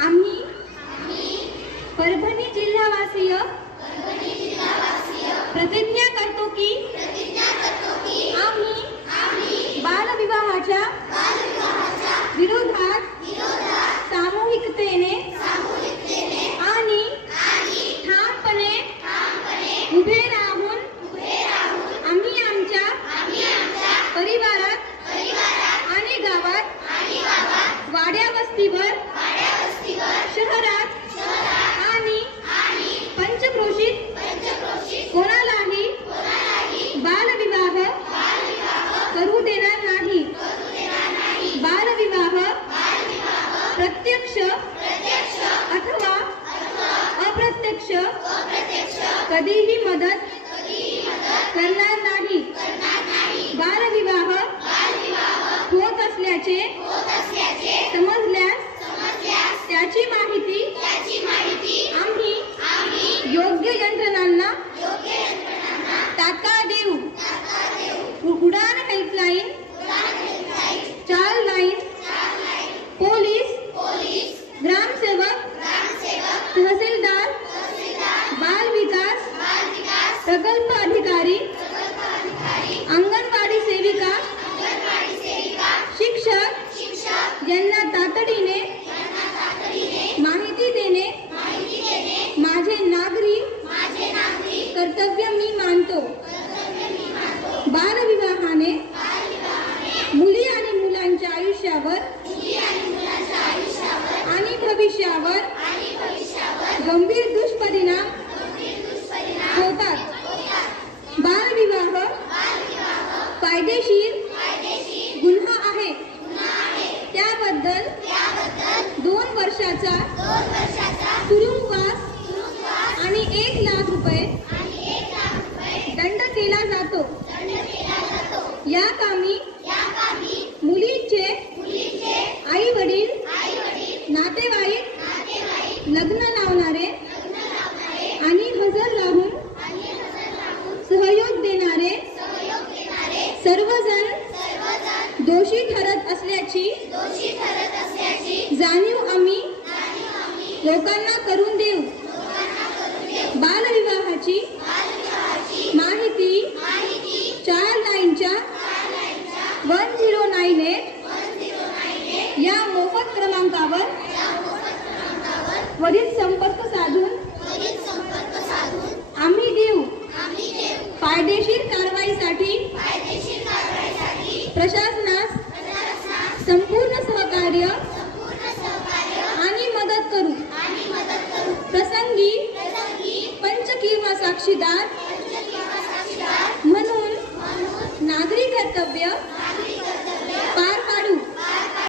आम्ही परभणी जिल्हावासीय प्रतिज्ञा करतो की आम्ही बालविवाहाच्या विरोधात सामूहिकतेने आणि ठामपणे उभे राहून आम्ही आमच्या परिवारात आणि गावात वाड्या वस्तीवर शहरात आणि पंचक्रोशीत कोणालाही बालविवाह करू देणार नाही. बालविवाह प्रत्यक्ष अथवा अप्रत्यक्ष कधीही मदत करणार नाही. बालविवाह होत असल्याचे समजल्यास त्याची माहिती आम्ही योग्य यंत्रणांना तात्काळ तातडीने माहिती देणे माझे नागरी कर्तव्य मी मानतो. बालविवाहाने मुली आणि मुलांच्या आयुष्यावर आणि भविष्यावर गंभीर दुष्परिणाम होतात. बालविवाह कायदेशीर जातो. या कामी मुलीचे आई वडील नातेवाईक लग्न लावणारे आणि हजर राहून सहयोग देणारे सर्वजण दोषी ठरत असल्याची जाणीव आम्ही लोकांना करून देऊ. वरील संपर्क साधून आम्ही देऊ. फायदेशीर कारवाईसाठी प्रशासनास संपूर्ण सहकार्य आणि मदत करू. प्रसंगी पंच किंवा साक्षीदार म्हणून नागरी कर्तव्य